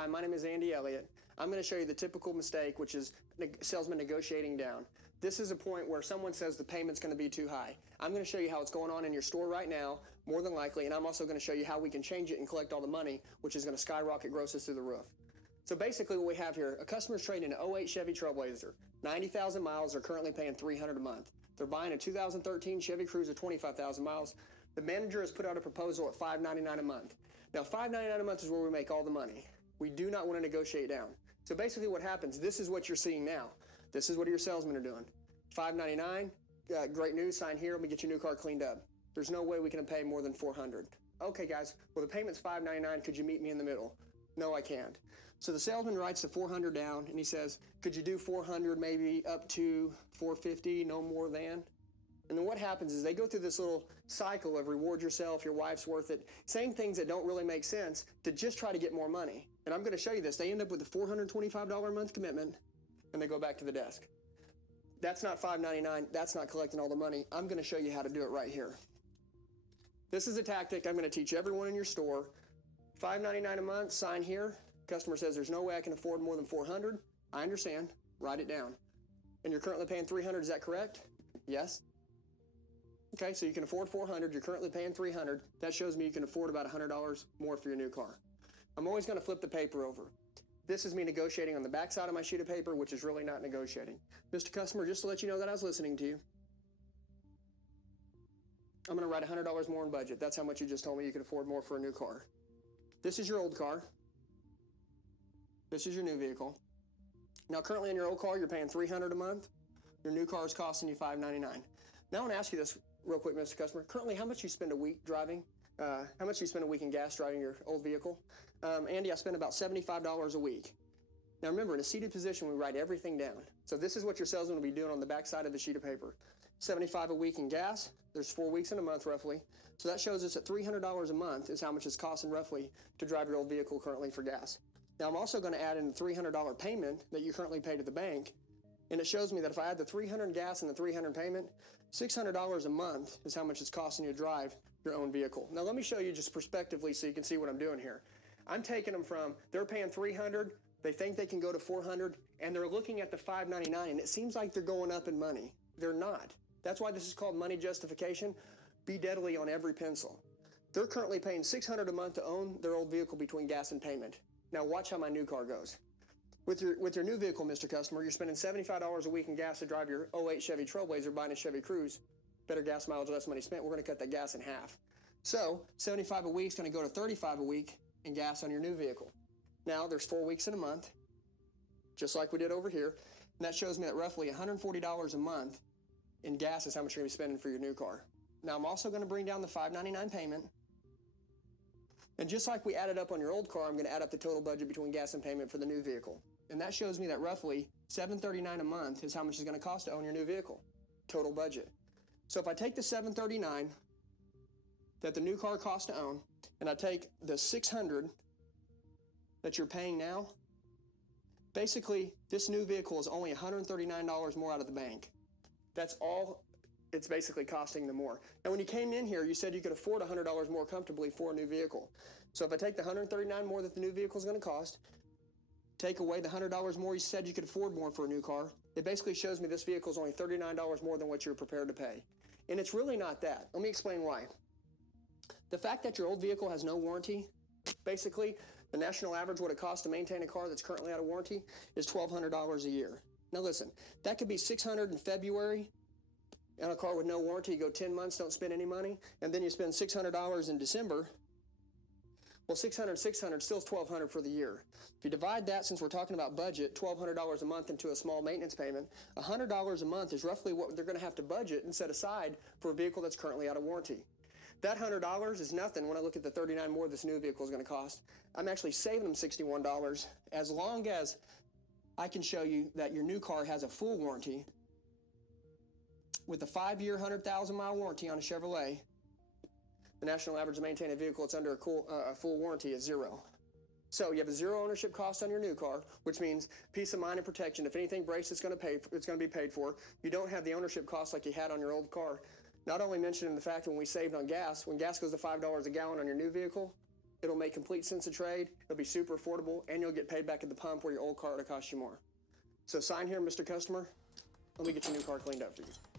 Hi, my name is Andy Elliott. I'm going to show you the typical mistake, which is salesman negotiating down. This is a point where someone says the payment's going to be too high. I'm going to show you how it's going on in your store right now, more than likely, and I'm also going to show you how we can change it and collect all the money, which is going to skyrocket grosses through the roof. So basically what we have here, a customer's trading an '08 Chevy Trailblazer, 90,000 miles, they're currently paying $300 a month. They're buying a 2013 Chevy Cruze 25,000 miles. The manager has put out a proposal at $599 a month. Now $599 a month is where we make all the money. We do not want to negotiate down. So basically what happens, this is what you're seeing now. This is what your salesmen are doing. $599, great news, sign here, let me get your new car cleaned up. There's no way we can pay more than $400. Okay guys, well the payment's $599, could you meet me in the middle? No, I can't. So the salesman writes the $400 down and he says, could you do $400, maybe up to $450, no more than? And then what happens is they go through this little cycle of reward yourself, your wife's worth it, saying things that don't really make sense to just try to get more money. And I'm going to show you this. They end up with a $425 a month commitment and they go back to the desk. That's not $599. That's not collecting all the money. I'm going to show you how to do it right here. This is a tactic I'm going to teach everyone in your store. $599 a month, sign here. Customer says there's no way I can afford more than $400. I understand. Write it down. And you're currently paying $300. Is that correct? Yes. Okay, so you can afford $400, you're currently paying $300. That shows me you can afford about $100 more for your new car. I'm always going to flip the paper over. This is me negotiating on the back side of my sheet of paper, which is really not negotiating. Mr. Customer, just to let you know that I was listening to you, I'm going to write $100 more in budget. That's how much you just told me you could afford more for a new car. This is your old car. This is your new vehicle. Now, currently in your old car, you're paying $300 a month. Your new car is costing you $599. Now, I want to ask you this real quick, Mr. Customer. Currently, how much you spend a week driving? How much you spend a week in gas driving your old vehicle? Andy, I spend about $75 a week. Now, remember, in a seated position, we write everything down. So this is what your salesman will be doing on the back side of the sheet of paper. $75 a week in gas. There's 4 weeks in a month, roughly. So that shows us that $300 a month is how much it's costing, roughly, to drive your old vehicle currently for gas. Now, I'm also going to add in the $300 payment that you currently pay to the bank. And it shows me that if I add the $300 gas and the $300 payment, $600 a month is how much it's costing you to drive your own vehicle. Now let me show you just prospectively so you can see what I'm doing here. I'm taking them from, they're paying $300, they think they can go to $400, and they're looking at the $599, and it seems like they're going up in money. They're not. That's why this is called money justification. Be deadly on every pencil. They're currently paying $600 a month to own their old vehicle between gas and payment. Now watch how my new car goes. With your new vehicle, Mr. Customer, you're spending $75 a week in gas to drive your '08 Chevy Trailblazer, buying a Chevy Cruze. Better gas mileage, less money spent. We're going to cut that gas in half. So $75 a week is going to go to $35 a week in gas on your new vehicle. Now there's 4 weeks in a month, just like we did over here. And that shows me that roughly $140 a month in gas is how much you're going to be spending for your new car. Now I'm also going to bring down the $599 payment. And just like we added up on your old car, I'm going to add up the total budget between gas and payment for the new vehicle. And that shows me that roughly $739 a month is how much it's going to cost to own your new vehicle. Total budget. So if I take the $739 that the new car costs to own, and I take the $600 that you're paying now, basically this new vehicle is only $139 more out of the bank. That's all it's basically costing them more. Now, when you came in here, you said you could afford $100 more comfortably for a new vehicle. So if I take the $139 more that the new vehicle is going to cost, take away the $100 more you said you could afford more for a new car, it basically shows me this vehicle is only $39 more than what you're prepared to pay. And it's really not that. Let me explain why. The fact that your old vehicle has no warranty, basically, the national average what it costs to maintain a car that's currently out of warranty is $1,200 a year. Now listen, that could be $600 in February, and a car with no warranty, you go 10 months, don't spend any money, and then you spend $600 in December. Well, $600 still is $1,200 for the year. If you divide that, since we're talking about budget, $1,200 a month into a small maintenance payment, $100 a month is roughly what they're going to have to budget and set aside for a vehicle that's currently out of warranty. That $100 is nothing when I look at the $39 more this new vehicle is going to cost. I'm actually saving them $61 as long as I can show you that your new car has a full warranty. With a 5-year, 100,000-mile warranty on a Chevrolet, the national average to maintain a vehicle that's under a full warranty is $0. So you have a $0 ownership cost on your new car, which means peace of mind and protection. If anything breaks, it's going to be paid for. You don't have the ownership cost like you had on your old car. Not only mentioning the fact when we saved on gas, when gas goes to $5 a gallon on your new vehicle, It'll make complete sense of trade. It'll be super affordable, and you'll get paid back at the pump where your old car would have cost you more. So sign here, Mr. Customer. Let me get your new car cleaned up for you.